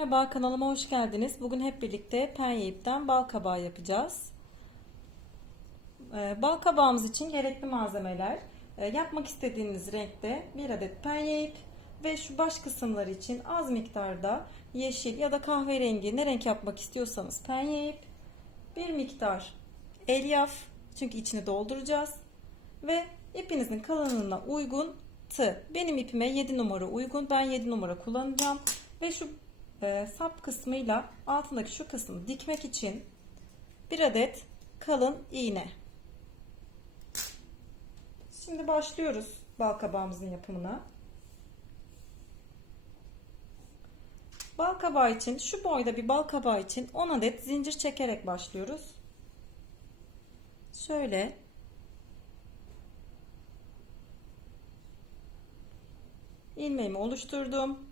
Merhaba kanalıma hoş geldiniz. Bugün hep birlikte penye ipten bal kabağı yapacağız. Ee, Bal kabağımız için gerekli malzemeler e, yapmak istediğiniz renkte bir adet penye ip ve şu baş kısımları için az miktarda yeşil ya da kahverengi ne renk yapmak istiyorsanız penye ip, bir miktar elyaf çünkü içini dolduracağız ve ipinizin kalınlığına uygun tığ. Benim ipime 7 numara uygun. Ben 7 numara kullanacağım. Ve şu e, sap kısmıyla altındaki şu kısmı dikmek için bir adet kalın iğne. Şimdi başlıyoruz bal kabağımızın yapımına. Bal kabağı için şu boyda bir bal kabağı için 10 adet zincir çekerek başlıyoruz. Şöyle ilmeğimi oluşturdum.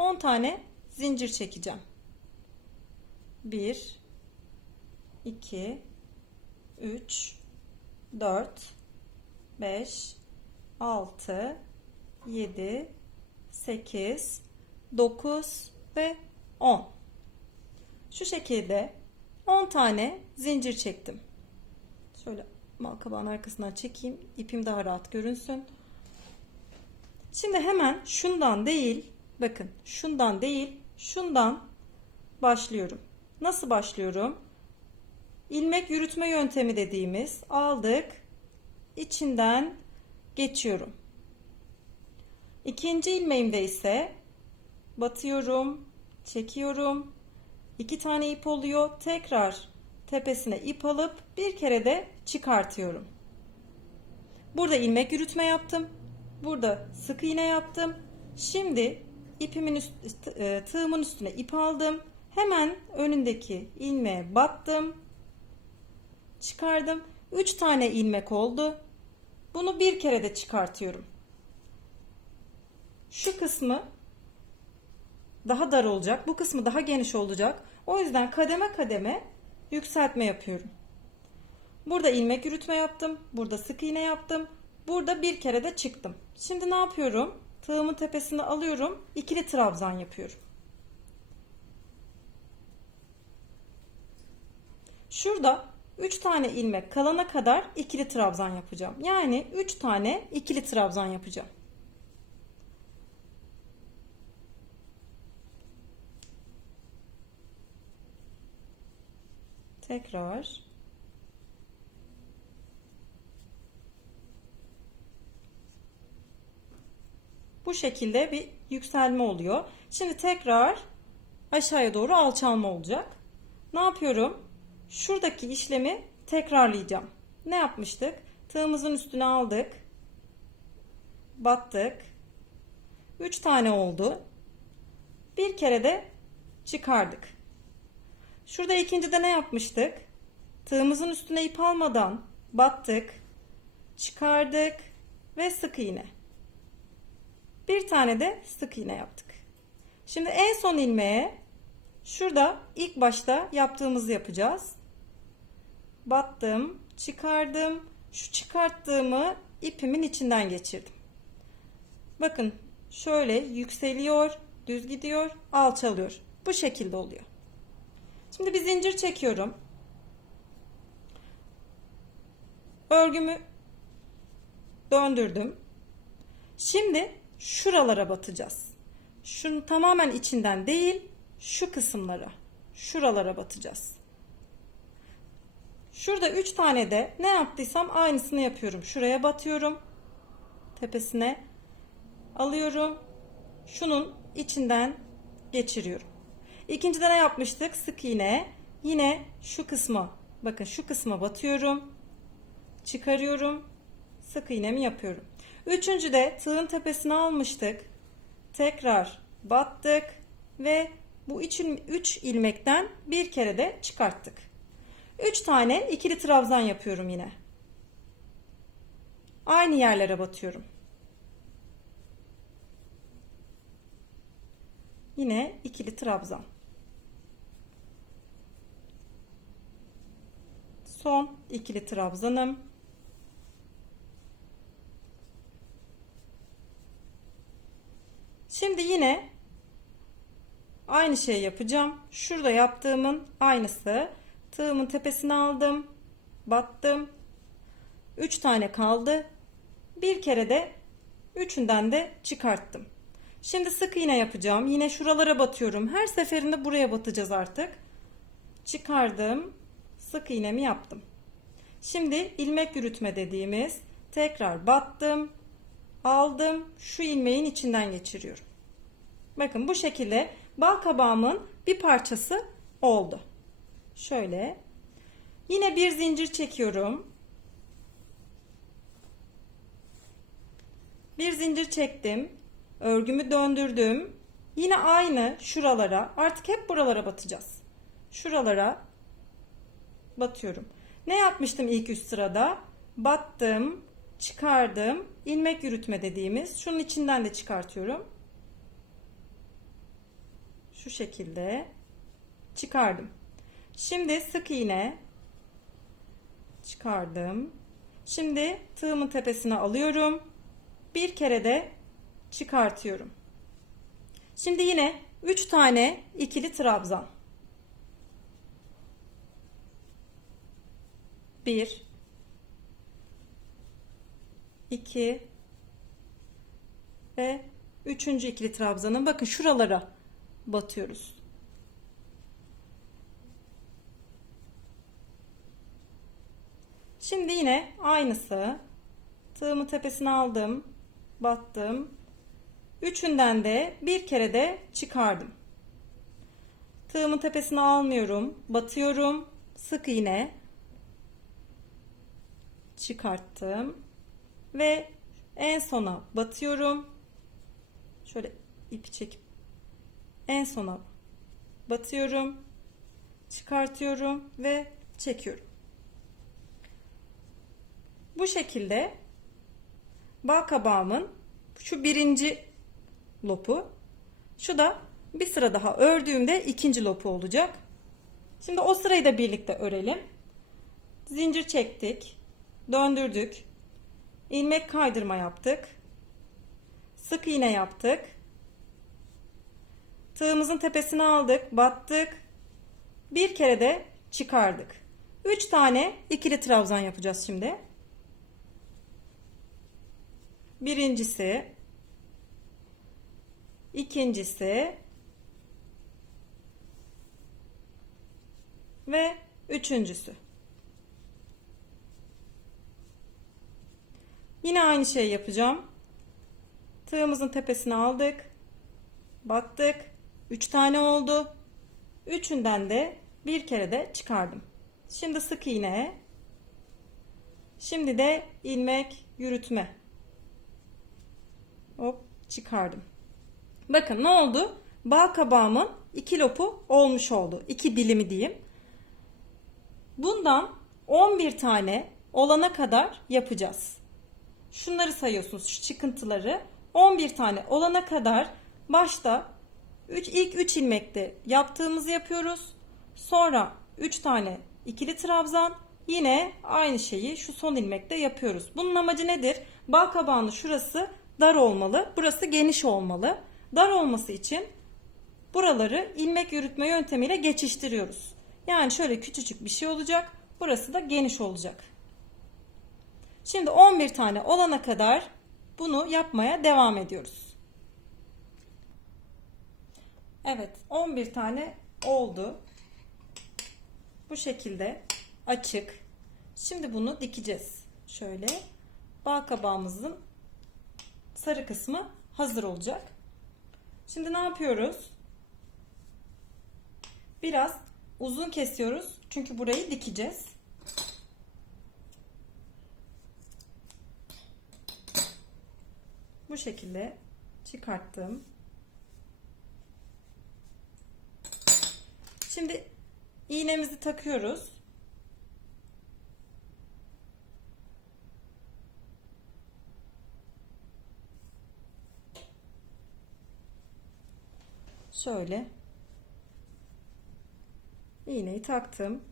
10 tane zincir çekeceğim. 1 2 3 4 5 6 7 8 9 ve 10 şu şekilde 10 tane zincir çektim. Şöyle kabağın arkasından çekeyim ipim daha rahat görünsün. Şimdi hemen şundan değil bakın şundan değil şundan başlıyorum. Nasıl başlıyorum? İlmek yürütme yöntemi dediğimiz aldık içinden geçiyorum. İkinci ilmeğimde ise batıyorum çekiyorum. İki tane ip oluyor tekrar tepesine ip alıp bir kere de çıkartıyorum. Burada ilmek yürütme yaptım burada sık iğne yaptım. Şimdi ipimin üst, e, tığımın üstüne ip aldım. Hemen önündeki ilmeğe battım. Çıkardım. 3 tane ilmek oldu. Bunu bir kere de çıkartıyorum. Şu kısmı daha dar olacak. Bu kısmı daha geniş olacak. O yüzden kademe kademe yükseltme yapıyorum. Burada ilmek yürütme yaptım. Burada sık iğne yaptım. Burada bir kere de çıktım. Şimdi ne yapıyorum tığımın tepesine alıyorum ikili trabzan yapıyorum şurada 3 tane ilmek kalana kadar ikili trabzan yapacağım. Yani 3 tane ikili trabzan yapacağım. Tekrar Bu şekilde bir yükselme oluyor. Şimdi tekrar aşağıya doğru alçalma olacak. Ne yapıyorum? şuradaki işlemi tekrarlayacağım. Ne yapmıştık? Tığımızın üstüne aldık. Battık. 3 tane oldu. Bir kere de çıkardık. Şurada ikincide ne yapmıştık? Tığımızın üstüne ip almadan battık. Çıkardık ve sık iğne. Bir tane de sık iğne yaptık. Şimdi en son ilmeğe şurada ilk başta yaptığımızı yapacağız battım, çıkardım. Şu çıkarttığımı ipimin içinden geçirdim. Bakın şöyle yükseliyor, düz gidiyor, alçalıyor. Bu şekilde oluyor. Şimdi bir zincir çekiyorum. Örgümü döndürdüm. Şimdi şuralara batacağız. Şunu tamamen içinden değil, şu kısımlara, şuralara batacağız. Şurada 3 tane de ne yaptıysam aynısını yapıyorum. Şuraya batıyorum. Tepesine alıyorum. Şunun içinden geçiriyorum. İkincide ne yapmıştık? Sık iğne. Yine şu kısma bakın şu kısma batıyorum. Çıkarıyorum. Sık iğnemi yapıyorum. Üçüncüde tığın tepesine almıştık. Tekrar battık ve bu 3 ilmekten bir kere de çıkarttık. 3 tane ikili trabzan yapıyorum yine. Aynı yerlere batıyorum. Yine ikili trabzan. Son ikili trabzanım. Şimdi yine aynı şeyi yapacağım. Şurada yaptığımın aynısı. Tığımın tepesine aldım. Battım. 3 tane kaldı. Bir kere de üçünden de çıkarttım. Şimdi sık iğne yapacağım. Yine şuralara batıyorum. Her seferinde buraya batacağız artık. Çıkardım. Sık iğnemi yaptım. Şimdi ilmek yürütme dediğimiz tekrar battım. Aldım. Şu ilmeğin içinden geçiriyorum. Bakın bu şekilde bal kabağımın bir parçası oldu. Şöyle. Yine bir zincir çekiyorum. Bir zincir çektim. Örgümü döndürdüm. Yine aynı şuralara artık hep buralara batacağız. Şuralara batıyorum. Ne yapmıştım ilk üst sırada? Battım, çıkardım. ilmek yürütme dediğimiz. Şunun içinden de çıkartıyorum. Şu şekilde çıkardım. Şimdi sık iğne çıkardım. Şimdi tığımın tepesine alıyorum. Bir kere de çıkartıyorum. Şimdi yine 3 tane ikili trabzan. 1 2 ve 3. ikili trabzanın bakın şuralara batıyoruz. Şimdi yine aynısı. Tığımı tepesine aldım. Battım. Üçünden de bir kere de çıkardım. Tığımın tepesine almıyorum. Batıyorum. Sık iğne. Çıkarttım. Ve en sona batıyorum. Şöyle ipi çekip en sona batıyorum. Çıkartıyorum ve çekiyorum. Bu şekilde bal kabağımın şu birinci lopu. Şu da bir sıra daha ördüğümde ikinci lopu olacak. Şimdi o sırayı da birlikte örelim. Zincir çektik. Döndürdük. ilmek kaydırma yaptık. Sık iğne yaptık. Tığımızın tepesine aldık, battık. Bir kere de çıkardık. 3 tane ikili trabzan yapacağız şimdi. Birincisi, ikincisi ve üçüncüsü. Yine aynı şeyi yapacağım. Tığımızın tepesine aldık. Battık. 3 tane oldu. Üçünden de bir kere de çıkardım. Şimdi sık iğne. Şimdi de ilmek yürütme. Hop çıkardım. Bakın ne oldu? Bal kabağımın iki lopu olmuş oldu. İki dilimi diyeyim. Bundan 11 tane olana kadar yapacağız. Şunları sayıyorsunuz şu çıkıntıları. 11 tane olana kadar başta 3 ilk 3 ilmekte yaptığımızı yapıyoruz. Sonra 3 tane ikili trabzan yine aynı şeyi şu son ilmekte yapıyoruz. Bunun amacı nedir? Bal kabağının şurası dar olmalı. Burası geniş olmalı. Dar olması için buraları ilmek yürütme yöntemiyle geçiştiriyoruz. Yani şöyle küçücük bir şey olacak. Burası da geniş olacak. Şimdi 11 tane olana kadar bunu yapmaya devam ediyoruz. Evet 11 tane oldu. Bu şekilde açık. Şimdi bunu dikeceğiz. Şöyle bal kabağımızın sarı kısmı hazır olacak. Şimdi ne yapıyoruz? Biraz uzun kesiyoruz. Çünkü burayı dikeceğiz. Bu şekilde çıkarttım. Şimdi iğnemizi takıyoruz. Şöyle iğneyi taktım.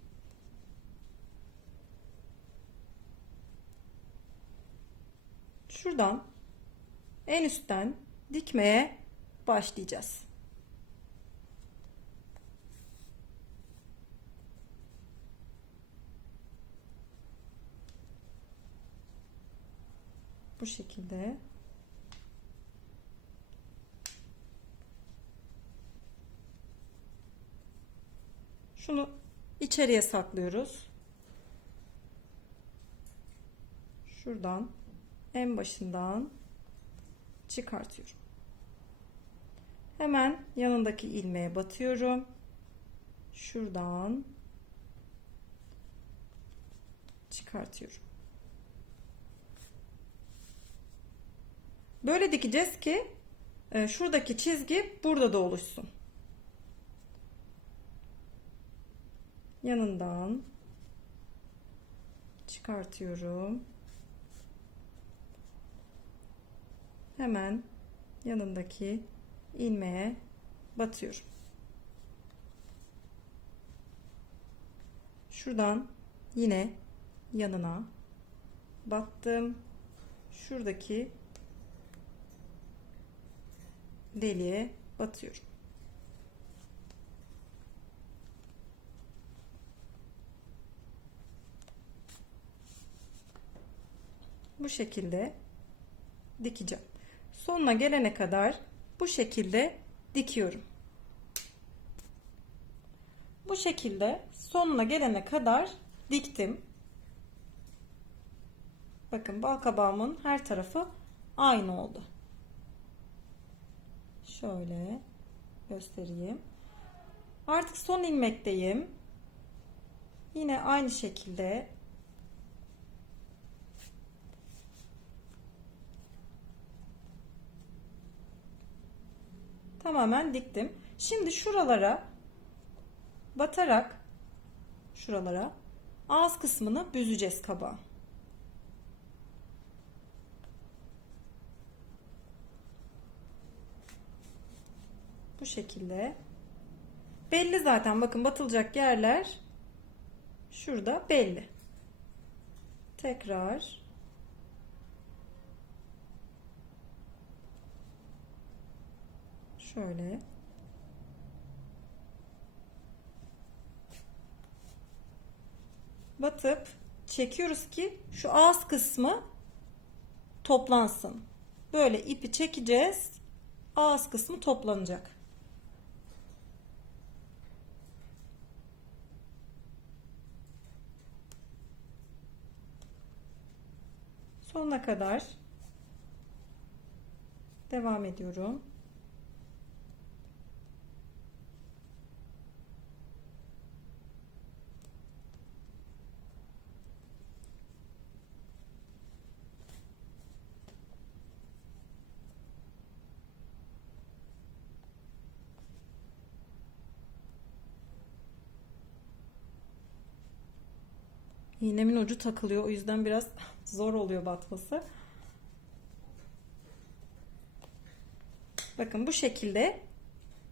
Şuradan en üstten dikmeye başlayacağız. Bu şekilde. Şunu içeriye saklıyoruz. Şuradan en başından çıkartıyorum. Hemen yanındaki ilmeğe batıyorum. Şuradan çıkartıyorum. Böyle dikeceğiz ki e, şuradaki çizgi burada da oluşsun. Yanından çıkartıyorum. Hemen yanındaki ilmeğe batıyorum. Şuradan yine yanına battım. Şuradaki deliğe batıyorum. Bu şekilde dikeceğim. Sonuna gelene kadar bu şekilde dikiyorum. Bu şekilde sonuna gelene kadar diktim. Bakın bal kabağımın her tarafı aynı oldu. Şöyle göstereyim. Artık son ilmekteyim. Yine aynı şekilde tamamen diktim. Şimdi şuralara batarak şuralara ağız kısmını büzeceğiz kabağı. Bu şekilde. Belli zaten bakın batılacak yerler şurada belli. Tekrar şöyle batıp çekiyoruz ki şu ağız kısmı toplansın. Böyle ipi çekeceğiz. Ağız kısmı toplanacak. Kadar devam ediyorum. İğnemin ucu takılıyor. O yüzden biraz zor oluyor batması. Bakın bu şekilde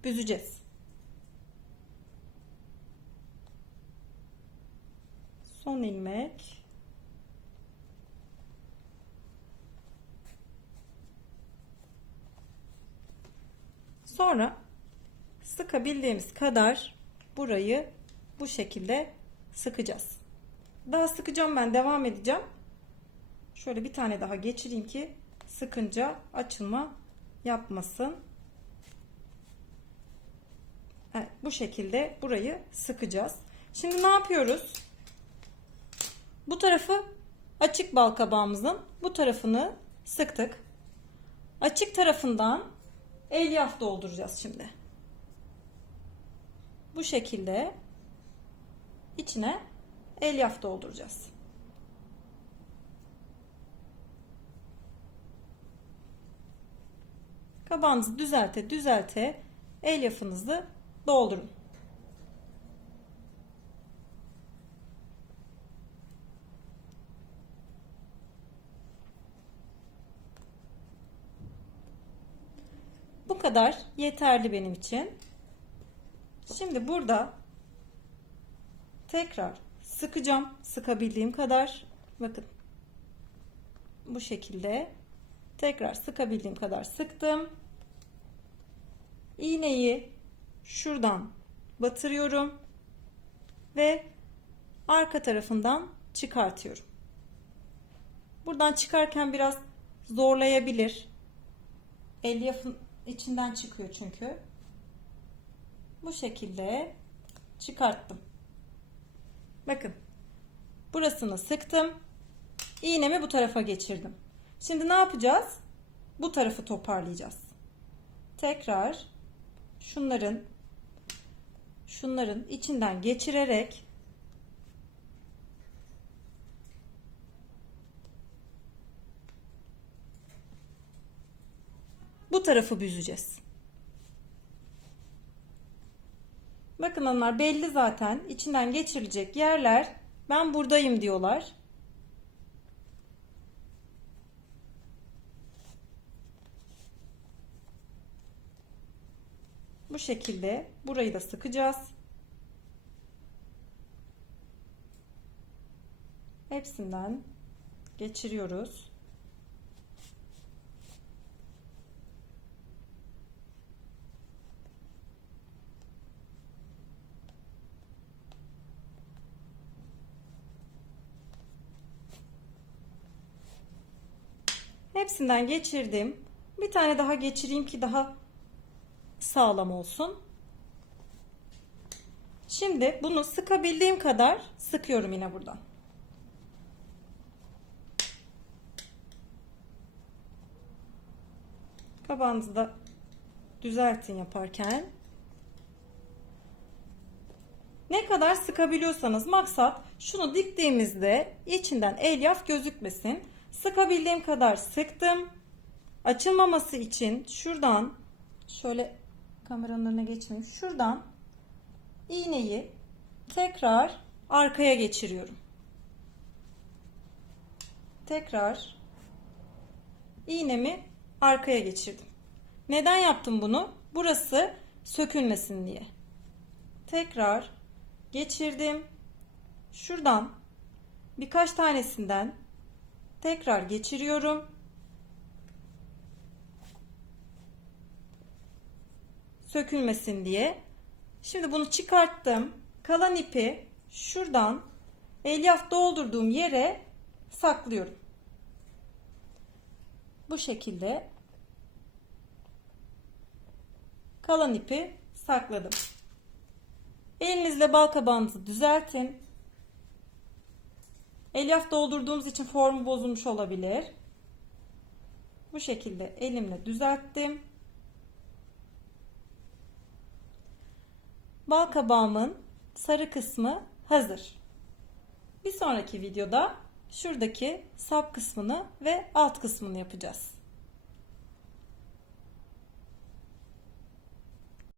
büzeceğiz. Son ilmek. Sonra sıkabildiğimiz kadar burayı bu şekilde sıkacağız. Daha sıkacağım ben devam edeceğim. Şöyle bir tane daha geçireyim ki sıkınca açılma yapmasın. Evet, bu şekilde burayı sıkacağız. Şimdi ne yapıyoruz? Bu tarafı açık bal kabağımızın bu tarafını sıktık. Açık tarafından elyaf dolduracağız şimdi. Bu şekilde içine elyaf dolduracağız. Kabağınızı düzelte düzelte elyafınızı doldurun. Bu kadar yeterli benim için. Şimdi burada tekrar sıkacağım. Sıkabildiğim kadar. Bakın. Bu şekilde tekrar sıkabildiğim kadar sıktım. İğneyi şuradan batırıyorum ve arka tarafından çıkartıyorum. Buradan çıkarken biraz zorlayabilir. Elyafın içinden çıkıyor çünkü. Bu şekilde çıkarttım. Bakın. Burasını sıktım. İğnemi bu tarafa geçirdim. Şimdi ne yapacağız? Bu tarafı toparlayacağız. Tekrar şunların şunların içinden geçirerek bu tarafı büzeceğiz. Bakın hanımlar belli zaten içinden geçirilecek yerler ben buradayım diyorlar. Bu şekilde burayı da sıkacağız. Hepsinden geçiriyoruz. Hepsinden geçirdim. Bir tane daha geçireyim ki daha sağlam olsun. Şimdi bunu sıkabildiğim kadar sıkıyorum yine buradan. Kabağınızı da düzeltin yaparken. Ne kadar sıkabiliyorsanız maksat şunu diktiğimizde içinden elyaf gözükmesin. Sıkabildiğim kadar sıktım. Açılmaması için şuradan şöyle kameranın önüne geçmeyeyim. Şuradan iğneyi tekrar arkaya geçiriyorum. Tekrar iğnemi arkaya geçirdim. Neden yaptım bunu? Burası sökülmesin diye. Tekrar geçirdim. Şuradan birkaç tanesinden tekrar geçiriyorum. sökülmesin diye. Şimdi bunu çıkarttım. Kalan ipi şuradan elyaf doldurduğum yere saklıyorum. Bu şekilde kalan ipi sakladım. Elinizle bal kabağınızı düzeltin. Elyaf doldurduğumuz için formu bozulmuş olabilir. Bu şekilde elimle düzelttim. Bal kabağımın sarı kısmı hazır. Bir sonraki videoda şuradaki sap kısmını ve alt kısmını yapacağız.